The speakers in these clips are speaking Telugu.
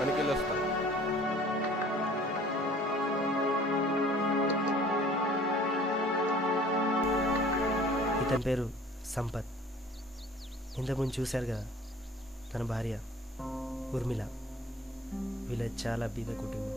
పనికెళ్ళొస్తా. ఇతని పేరు సంపత్. ఇంతకుముందు చూశారుగా తన భార్య ఉర్మిళ. వీళ్ళ చాలా బీద కుటుంబం.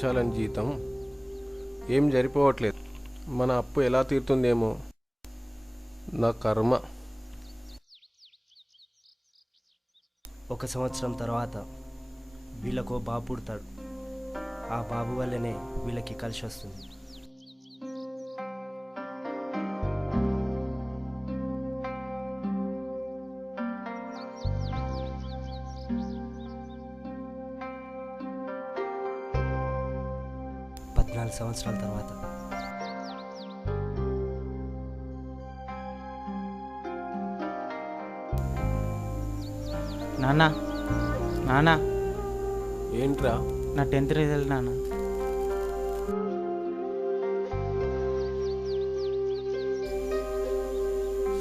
చాలని జీతం ఏం సరిపోవట్లేదు. మన అప్పు ఎలా తీరుతుందేమో. నా కర్మ. 1 సంవత్సరం తర్వాత వీళ్ళకు బాబు పుడతాడు. ఆ బాబు వల్లనే వీళ్ళకి కలిసి వస్తుంది. సంవత్సరాల తర్వాత నాన్న నాన్న ఏంట్రా? నా 10th రిజల్ట్ నాన్న.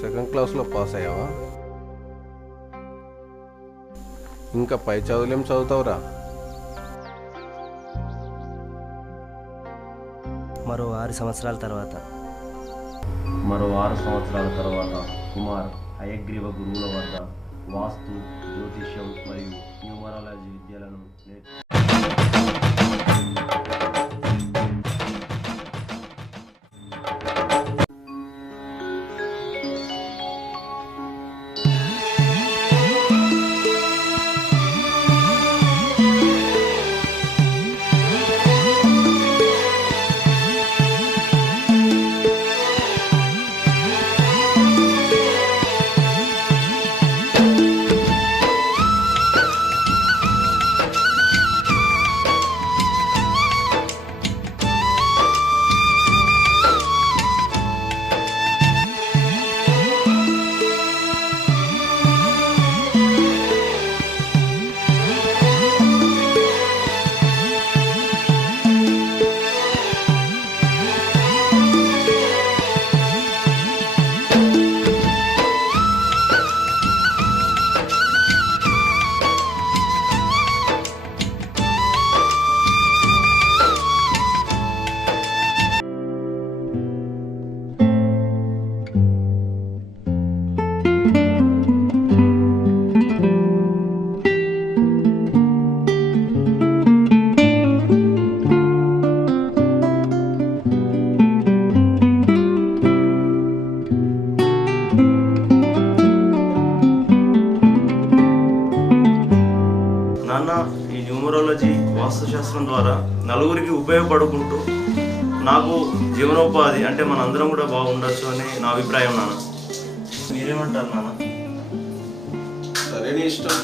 సెకండ్ క్లాస్లో పాస్ అయ్యావా? ఇంకా పై చదువులేం చదువుతావురా? మరో 6 సంవత్సరాల తర్వాత కుమార్ హయగ్రీవ గురువుల వద్ద వాస్తు, జ్యోతిష్యం మరియు న్యూమరాలజీ విద్యలను ఈ న్యూమరాలజీ వాస్తుశాస్త్రం ద్వారా నలుగురికి ఉపయోగపడుకుంటూ నాకు జీవనోపాధి అంటే మనందరం కూడా బాగుండొచ్చు అని నా అభిప్రాయం నాన్న. మీరేమంటారు నాన్న? సరే, నీ ఇష్టం.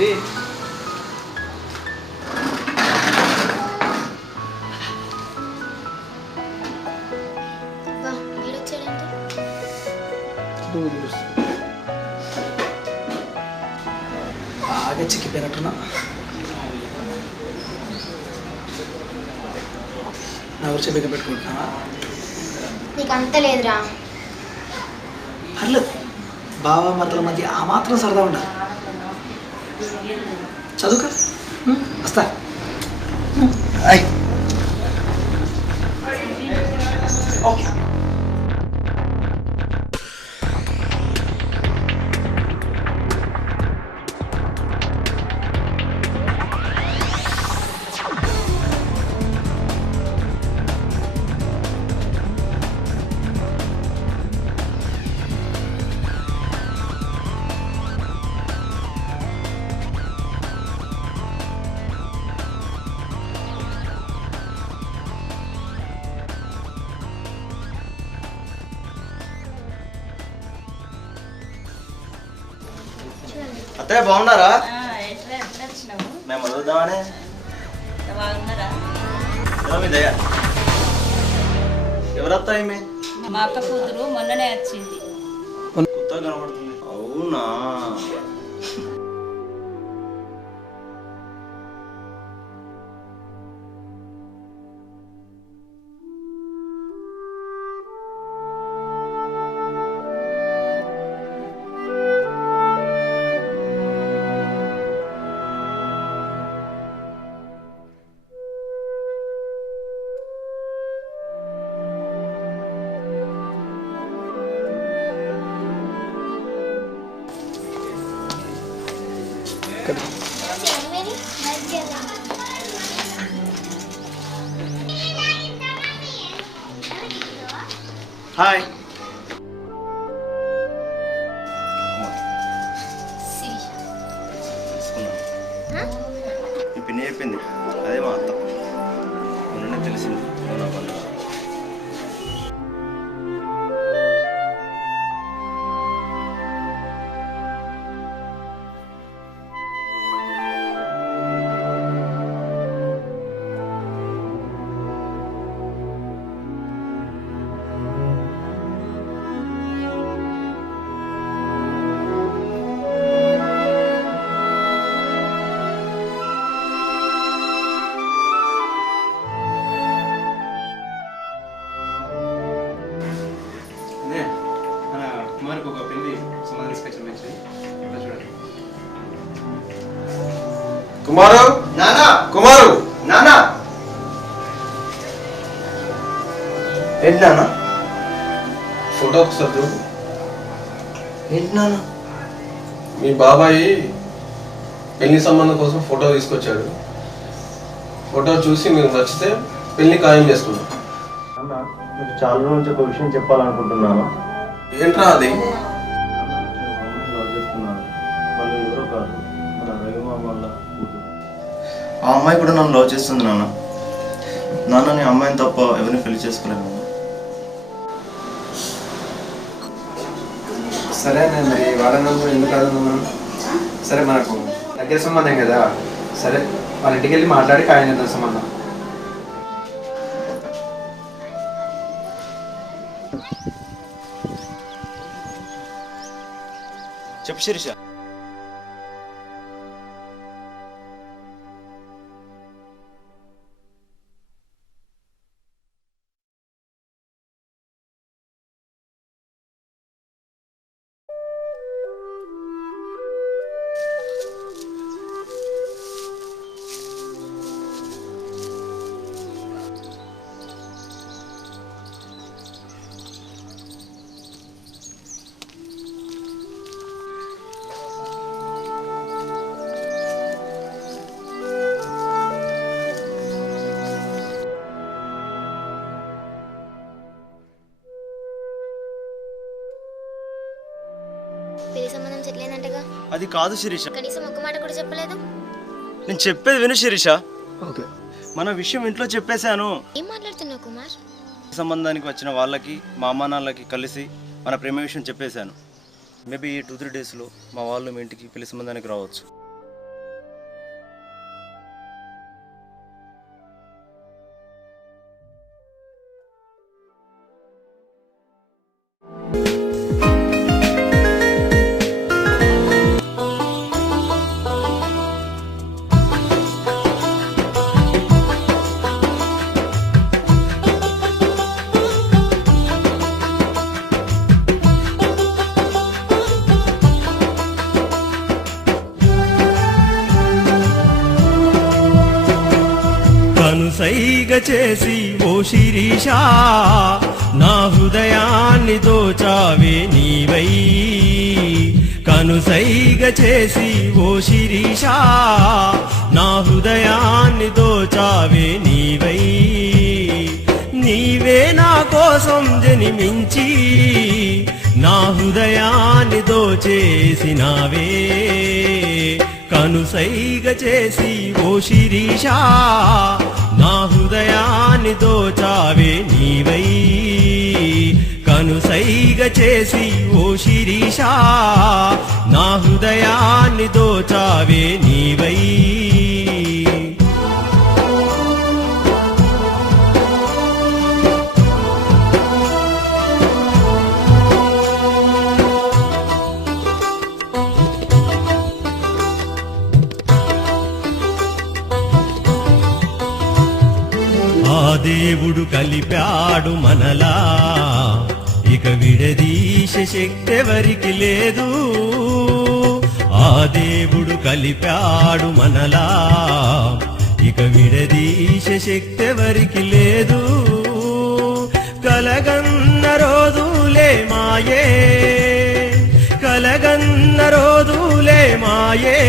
బాగా చిక్కిపోయినట్టున్నా. నా గురించి బిగ్గ పెట్టుకుంటున్నావా? నీకు అంత లేదురా. పర్లేదు, బావ మరదల మధ్య ఆ మాత్రం సరదా ఉండాలి. చదువుక వస్తా. ఓకే. అత్తయ్య బాగున్నారా? మేము అడుగుదామనే మీ దయ. ఎవరత్తా ఈమె? మా అక్క కూతురు మొన్ననే వచ్చింది. కొత్తగా కనబడుతుంది. అవునా? హాయ్. ఈ పిన్ని చెప్పింది అదే మా అత్త. మొన్ననే తెలిసింది. కుమారు, నానా, కుమారు, నానా. ఏంటి నాన్న? ఫోటో ఒకసారి చూడు. ఏంటి నాన్న? మీ బాబాయి పెళ్లి సంబంధం కోసం ఫోటో తీసుకొచ్చాడు. ఫోటో చూసి మీకు నచ్చితే పెళ్లి ఖాయం చేసుకుందాం. అన్న, మీకు చాలా రోజుల నుంచి ఒక విషయం చెప్పాలనుకుంటున్నాను. ఏంట్రా అది? లవ్ చేస్తున్నాను. వాళ్ళు ఎవరో కాదు, మన రవిమామ వల్ల కూతురు. ఆ అమ్మాయి కూడా నన్ను లవ్ చేస్తుంది నాన్న. నాన్న నీ అమ్మాయిని తప్ప ఎవరిని పెళ్లి చేసుకోలేను నాన్న. సరే నేను మరి వాడన్నాము ఎందుకు కాదన్నాను. సరే మనకు దగ్గర సంబంధం కదా, సరే వాళ్ళ ఇంటికి వెళ్ళి మాట్లాడి ఖాయం చేద్దాం సంబంధం. చెప్పు శిరీష. పెళ్లి సంబంధం సెటిల్ అయిందంటగా? అది కాదు శిరీష. కనీసం ఒక్క మాట కూడా చెప్పలేదు. నేను చెప్పేది విను శిరీష. ఓకే, మన విషయం ఇంట్లో చెప్పేశాను. ఏం మాట్లాడుతున్నావు కుమార్? సంబంధానికి వచ్చిన వాళ్ళకి మా అమ్మ నాన్నలకి కలిసి మన ప్రేమ విషయం చెప్పేశాను. మేబీ ఈ 2-3 డేస్లో మా వాళ్ళు మీ ఇంటికి పెళ్లి సంబంధానికి రావచ్చు. కనుసైగ చేసి ఓ శిరీషా నా హృదయాన్ని దోచావే నీవై కనుసైగ చేసి ఓ శిరీషా నా హృదయాన్ని దోచావే నీవై నీవే నా కోసం జనిమించి నా హృదయాన్ని దోచేసినావే కనుసైగ చేసి ఓ శిరీషా నా హృదయాన్ని దోచావే నీవై కనుసైగ చేసి ఓ శిరీషా నా హృదయాన్ని దోచావే నీవై ఆ దేవుడు కలిపాడు మనలా ఇక విడదీసే శక్తి ఎవరికి లేదు ఆ దేవుడు కలిపాడు మనలా ఇక విడదీసే శక్తి ఎవరికి లేదు కలగన్న రోజులే మాయే కలగన్న రోజులే మాయే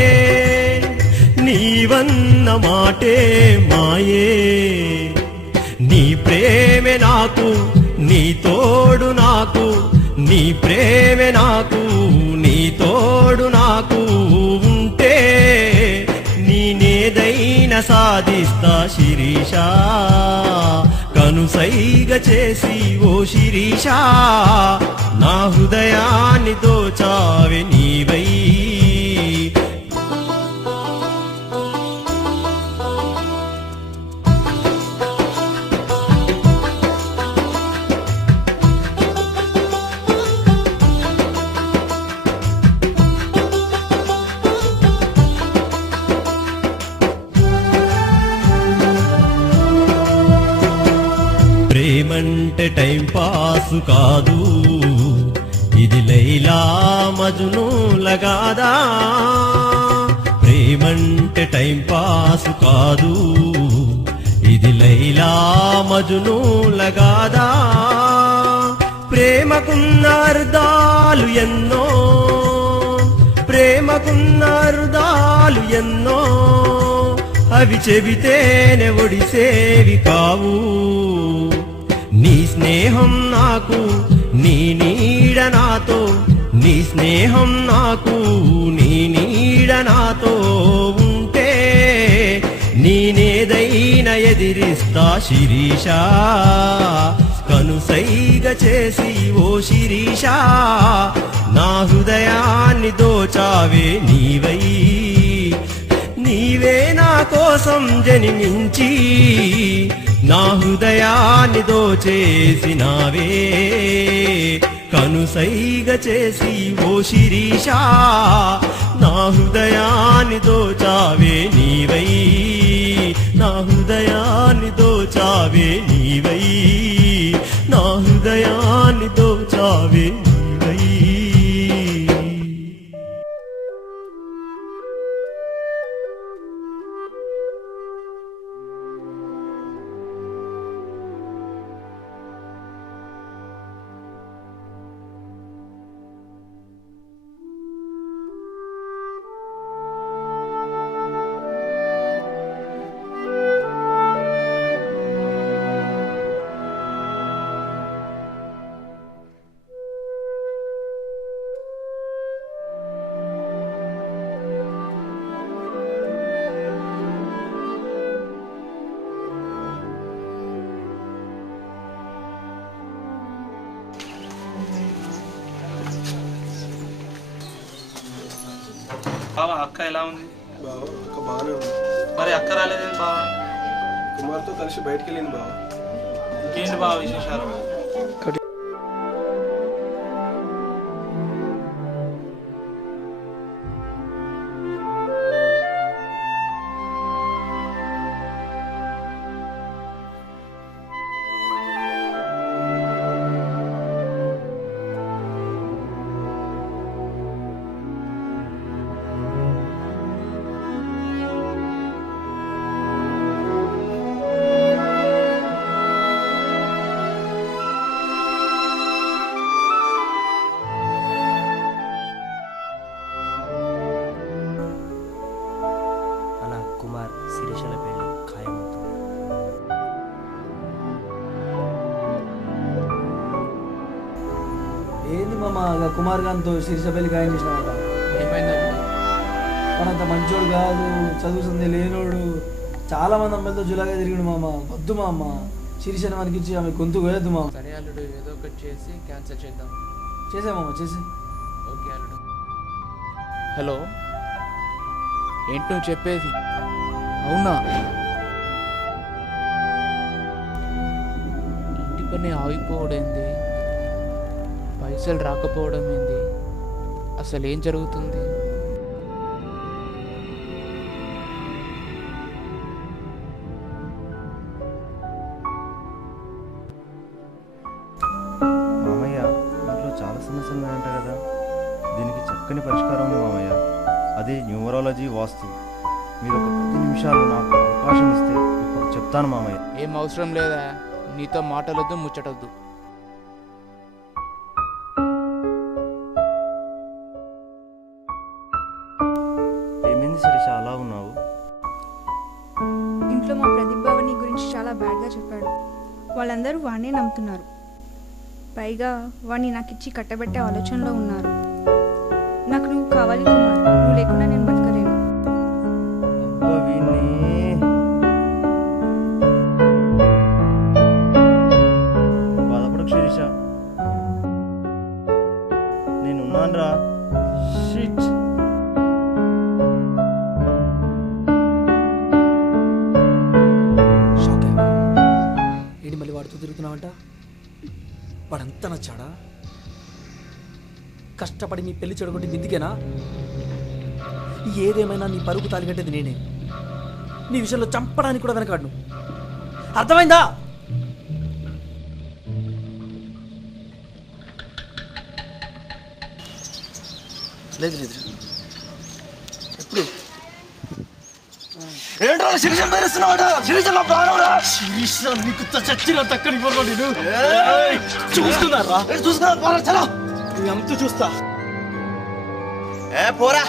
నీవన్న మాటే మాయే నీ ప్రేమే నాకు నీ తోడు నాకు నీ ప్రేమే నాకు నీ తోడు నాకు ఉంటే నేనేదైనా సాధిస్తా శిరీషా కనుసైగ చేసి ఓ శిరీషా నా హృదయాన్ని దోచావే నీవై ప్రేమంటే టైం పాసు కాదు ఇది లైలా మజ్నూలగాదా ప్రేమంటే టైం పాసు కాదు ఇది లైలా మజ్నూలగాదా ప్రేమకున్న అర్థాలు ఎన్నో ప్రేమకున్న అర్థాలు ఎన్నో అవి చెబితేనే ఒడిసేవి కావు నీ స్నేహం నాకు నీ నీడ నాతో నీ స్నేహం నాకు నీ నీడ నాతో ఉంటే నేనేదైనా ఎదిరిస్తా శిరీషా కనుసైగ చేసి ఓ శిరీషా నా హృదయాన్ని దోచావే నీవై నీవే నా కోసం జనిమించి నా హృదయాన్ని దోచేసినావే కనుసైగ చేసి ఓ శిరీషా నా హృదయాన్ని దోచావే నీవై నా హృదయాన్ని దోచావే నీవై నా హృదయాన్ని దోచావే నీవై బావా అక్క ఎలా ఉంది? బావ అక్క బాగానే ఉంది. మరి అక్క రాలేదేంటి బావా? కుమార్తో కలిసి బయటికి వెళ్ళింది బావ. ఇంకేంటి బావ విశేషాలు? ఇక కుమార్ గాంతో శిరీష పెళ్లి ఖాయం చేసినామట. ఏమైందమ్మా? మనంత మంచోడు కాదు, చదువుతుంది లేనోడు, చాలా మంది అమ్మాయిలతో జులాగా తిరిగిడు మామ. వద్దు మామ, శిరీషని మనకిచ్చి ఆమె గొంతు కోయద్దు మామ. సరే అల్లుడు, ఏదో ఒకటి చేసి క్యాన్సిల్ చేద్దాం. చేసే మామ, చేసే. ఓకే అల్లుడు. హలో, ఏంటి నువ్వు చెప్పేది? అవునా? ఇంటి పని ఆగిపోవడం ఏంది? పైసలు రాకపోవడం ఏంది? అసలు ఏం జరుగుతుంది? మామయ్య, ఇంట్లో చాలా సమస్యలు ఉన్నాయంట కదా, దీనికి చక్కని పరిష్కారం ఉంది మామయ్య. అదే న్యూమరాలజీ, వాస్తు. మీరు ఒక 10 నిమిషాలు నాకు అవకాశం ఇస్తే ఇప్పుడు చెప్తాను మామయ్య. ఏం అవసరం లేదా, నీతో మాటలొద్దు, ముచ్చటొద్దు. ఏమైంది శిరీష, అలా ఉన్నావు? ఇంట్లో మా ప్రదీప్ బావ నీ గురించి చాలా బ్యాడ్గా చెప్పాడు. వాళ్ళందరూ వాడినే నమ్ముతున్నారు. పైగా వాడిని నాకు ఇచ్చి కట్టబెట్టే ఆలోచనలో ఉన్నారు. నాకు నువ్వు కావాలి కుమార్, నువ్వు లేకుండా నేను బతకలేను. బాధపడకు శిరీష, నేనున్నానురా. షిట్. షాక్ ఏడి మళ్ళీ వాడుతూ తిరుగుతున్నావంట. వాడంతా నచ్చాడా? కష్టపడి నీ పెళ్లి చెడగొట్టింది ఇందుకేనా? ఏదేమైనా నీ పరుగు తాలిగట్టేది నేనే. నీ విషయంలో చంపడానికి కూడా వెనకాడును. అర్థమైందా? లేదు లేదు, ఎప్పుడు ఏంట్రా శిరీష పేరుస్తున్నావాడు? శిరీష నా ప్రాణంరా. శిరీష నీకు చచ్చిన తక్కని పొరలో నేను చూస్తున్నారా? చూస్తున్నా, పోరా చలో. అంతు చూస్తా. పోరా.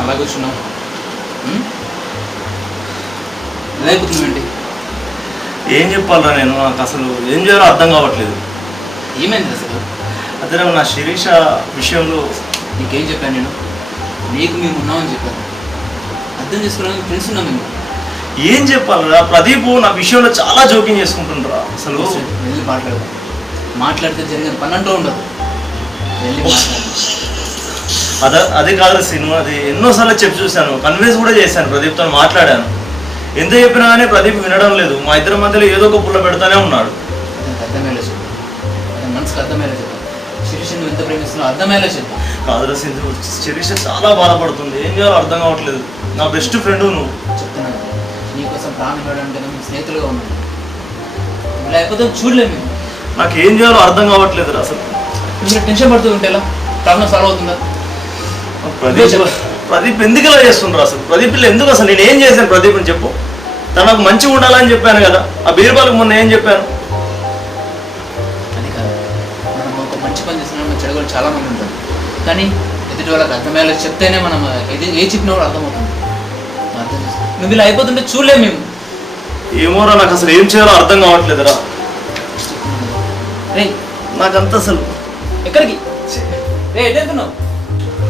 అలాగే వచ్చున్నావు, లేకపోతుందండి. ఏం చెప్పాలరా నేను? నాకు అసలు ఏం చేయాలో అర్థం కావట్లేదు. ఏమైంది అసలు? అదే నా శిరీష విషయంలో నీకేం చెప్పాను నేను? నీకు మేము ఉన్నామని చెప్పాను. అర్థం చేసుకోవడానికి ఫ్రెండ్స్ ఉన్నాం మేము. ఏం చెప్పాలరా? ప్రదీప్ నా విషయంలో చాలా జోక్యం చేసుకుంటుండ్రా. అసలు వెళ్ళి మాట్లాడదాం. మాట్లాడితే జరిగిన పని అంటూ ఉండదు. వెళ్ళి మాట్లాడదాం. అదే కాదు సినిమా, అది ఎన్నోసార్లు చెప్పి చూశాను, కన్విన్స్ కూడా చేశాను, ప్రదీప్తో మాట్లాడాను. ఎంత చెప్పినా కానీ ప్రదీప్ వినడం లేదు. మా ఇద్దరి మధ్యలో ఏదో ఒక పుల్ల పెడతానే ఉన్నాడు. అర్థమయ్యేలా చెప్పు, మనసుకు అర్థమయ్యేలా చెప్పు. శిరీష నువ్వు ఎంత ప్రేమిస్తున్నావు అర్థమయ్యేలా చెప్పు. కాదురా సింధు, శిరీష చాలా బాధపడుతుంది. ఏం చేయాలో అర్థం కావట్లేదు. నా బెస్ట్ ఫ్రెండ్ నువ్వు. చెప్తున్నాను, నీకోసం ప్రాణం ఇవ్వడానికి మేము స్నేహితులుగా ఉన్నాం. ఇలా అయిపోతే చూడలేము మేము. నాకు ఏం చేయాలో అర్థం కావట్లేదు అసలు. మీరు టెన్షన్ పడుతూ ఉంటే ఎలా ప్రాబ్లం సాల్వ్ అవుతుందా? ప్రదీప్ ఎందుకు ఇలా చేస్తుండ్రు అసలు? ప్రదీప్ ఎందుకు అసలు? నేను ఏం చేశాను ప్రదీప్ అని చెప్పు. తనకు మంచిగా ఉండాలని చెప్పాను కదా. ఆ బీర్బాలకు మొన్న ఏం చెప్పాను? అది కాదు, మనం ఒక మంచి పని చేస్తున్నాం, మన చెడగోళ్ళు చాలా మంది ఉంటారు. కానీ ఎదుటి వాళ్ళకి అర్థమయ్యేలా చెప్తేనే మనం ఏ చెప్పినా కూడా అర్థమవుతుంది. అర్థం చేసుకో. నువ్వు ఇలా అయిపోతుంటే చూడలేము మేము. ఏమోరా, నాకు అసలు ఏం చేయాలో అర్థం కావట్లేదురా. రే నాకంత అసలు ఎక్కడికి రే ఎట్టున్నావు?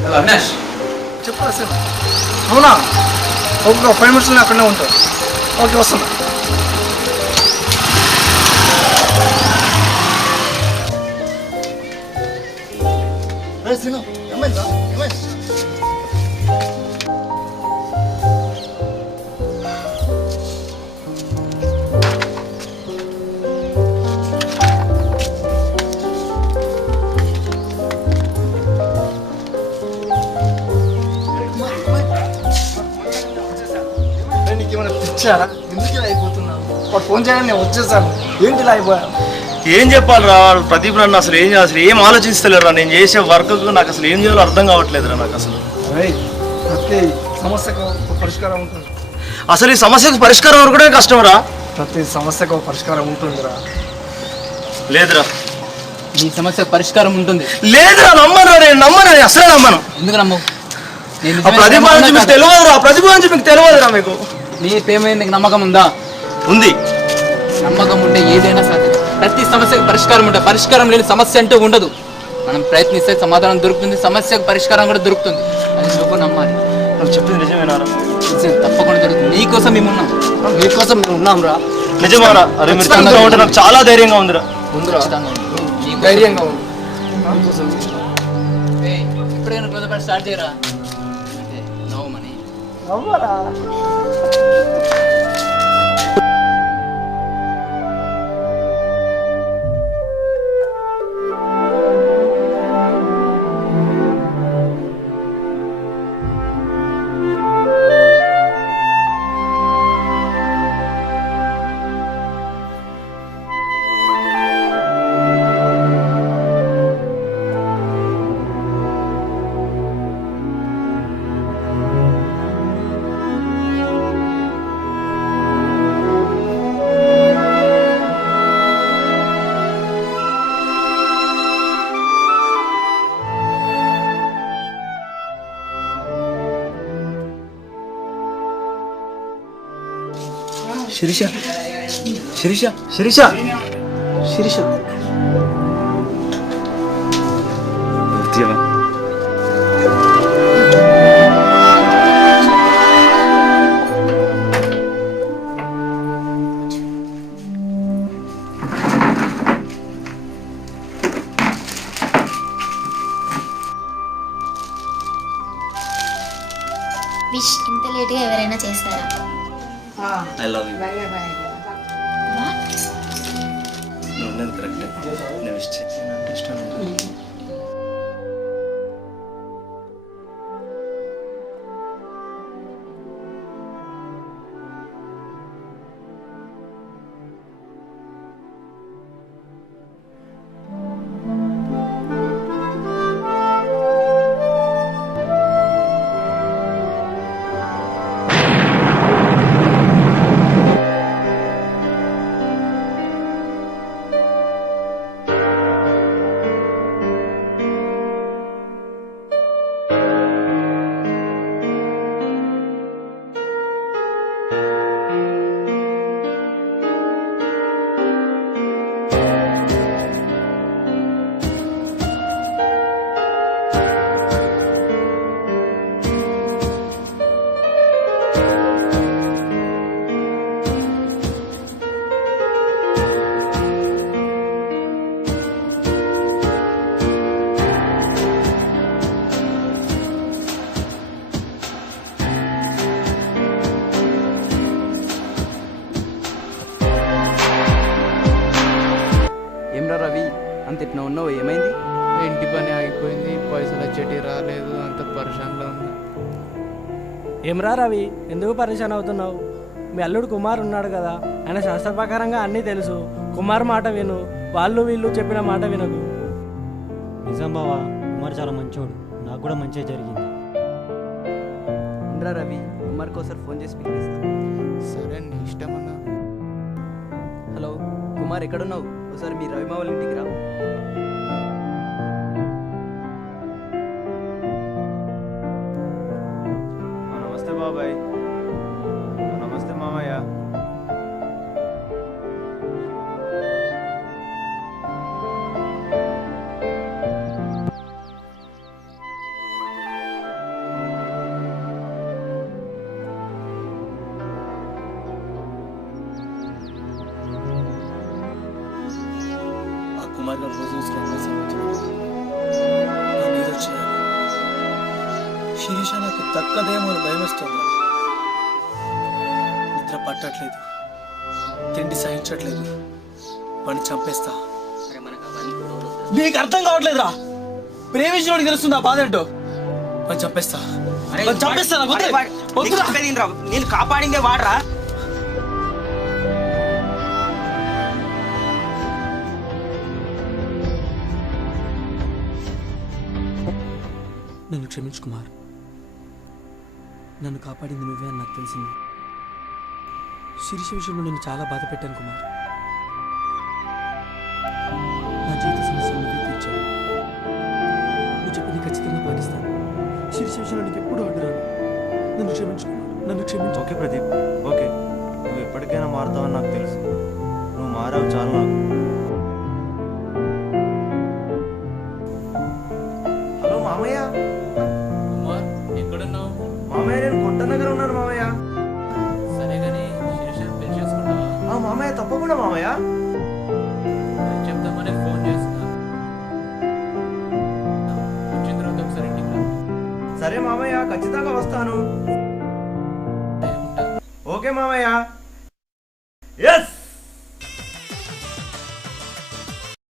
హలో అవినాష్, చెప్పరా సార్? అవునా? ఒక 5 నిమిషాలు అక్కడనే ఉంటావు. ఓకే, వస్తున్నా. వచ్చారా? ఎందుకు ఇలా అయిపోతున్నావు? వాడు ఫోన్ చేయగానే నేను వచ్చేసాను. ఏంటి ఇలా అయిపోయావు? ఏం చెప్పాలిరా ప్రదీప్, నన్ను అసలు ఏం ఆలోచిస్తలేరా. నేను చేసే వర్క్కు నాకు అసలు ఏం చేయాలో అర్థం కావట్లేదురా నాకు అసలు. ప్రతి సమస్యకు ఒక పరిష్కారం ఉంటుంది. అసలు ఈ సమస్యకు పరిష్కారం వరకు కూడా కష్టంరా. ప్రతి సమస్యకు ఒక పరిష్కారం ఉంటుందిరా. లేదురా, ఈ సమస్యకు పరిష్కారం ఉంటుంది. లేదురా, నేను అసలే నమ్మను. ఎందుకు నమ్మవు? ప్రదీప్ గురించి మీకు తెలియదురా. ప్రదీప్ గురించి మీకు తెలియదురా. మీకు నీ ప్రేమ మీద నీకు నమ్మకం ఉందా? ఉంది. నమ్మకం ఉంటే ఏదైనా సాధ్యం. ప్రతి సమస్యకు పరిష్కారం ఉంటుంది. పరిష్కారం లేని సమస్య అంటూ ఉండదు. మనం ప్రయత్నిస్తే సమాధానం దొరుకుతుంది, సమస్యకు పరిష్కారం కూడా దొరుకుతుంది. అది నువ్వు నమ్మాలి. నువ్వు చెప్పింది నిజమేనారా? తప్పకుండా జరుగుతుంది. నీకోసం మేము ఉన్నాం. నీకోసం మేము ఉన్నాం రా. నిజమారా? అరే మీరు తనతో ఉంటే నాకు చాలా ధైర్యంగా ఉందిరా. ధైర్యంగా ఉంది. ఎప్పుడైనా రోజు స్టార్ట్ చేయరా అంటే నవ్వమని. నవ్వరా? శిరీష, శిరీష, శిరీష, శిరీష. విష్ ఇంత లేట్గా ఎవరైనా చేస్తారా? I love you. నువ్వు ఉన్నది కరెక్టే. నేను ఇష్టం. ఏమ్రా రవి, అంత ఇట్లా ఉన్నావు, ఏమైంది? ఇంటి పని ఆగిపోయింది, పైసలు వచ్చేటి రాలేదు, అంత పరిశాన్లో ఉంది. ఏమ్రా రవి, ఎందుకు పరిశాన్ అవుతున్నావు? మీ అల్లుడు కుమార్ ఉన్నాడు కదా, ఆయన శాస్త్ర ప్రకారంగా అన్నీ తెలుసు. కుమార్ మాట విను, వాళ్ళు వీళ్ళు చెప్పిన మాట వినకు. నిజం బావా, కుమార్ చాలా మంచోడు, నాకు కూడా మంచిగా జరిగింది. ఇంద్రా రవి, కుమార్కి ఒకసారి ఫోన్ చేసి పిలిపిస్తాను. సరే నీ ఇష్టం అన్నా. హలో కుమార్, ఎక్కడున్నావు? ఒకసారి మీ రవిమ వాళ్ళ ఇంటికి రా. నమస్తే బాబాయ్. నమస్తే మామయ్య. కుమార్ గారు రోజు శిరీష నాకు దక్కదేమో అని భయం వేస్తుంది. నిద్ర పట్టట్లేదు, తిండి సహించట్లేదు, వాడిని చంపేస్తా. నీకు అర్థం కావట్లేదురా, ప్రేమించినోడికి తెలుస్తుందా బాధ ఏంటో. వాడిని చంపేస్తా. నేను కాపాడిందే వాడరా. నన్ను క్షమించు కుమార్. నన్ను కాపాడింది నువ్వే అని నాకు తెలిసింది. శిరీష విషయంలో నేను చాలా బాధ పెట్టాను కుమార్. నా జీవిత సమస్యలు నువ్వే తీర్చావు. నువ్వు చెప్పింది ఖచ్చితంగా పాటిస్తాను. శిరీష విషయంలో నీకు ఎప్పుడు అడ్డురాను. నన్ను క్షమించు కుమార్, నన్ను క్షమించు. Okay Pradeep, okay. నువ్వు ఎప్పటికైనా మారుతావని నాకు తెలుసు. నువ్వు మారావు చాలు నాకు. హలో మామయ్య. కుమార్ ఎక్కడున్నావు? మామయ్య నేను కొండనగర్ ఉన్నాను మామయ్య. సరే కానీ శిరీషను పెళ్లి చేసుకుంటావా? మామయ్య తప్పకుండా మామయ్య. చెప్తామని ఫోన్ చేస్తున్నా. వచ్చిన తర్వాత ఒకసారి ఇంటికి రా. సరే మామయ్య, ఖచ్చితంగా వస్తాను. ఓకే మామయ్య. ఎస్.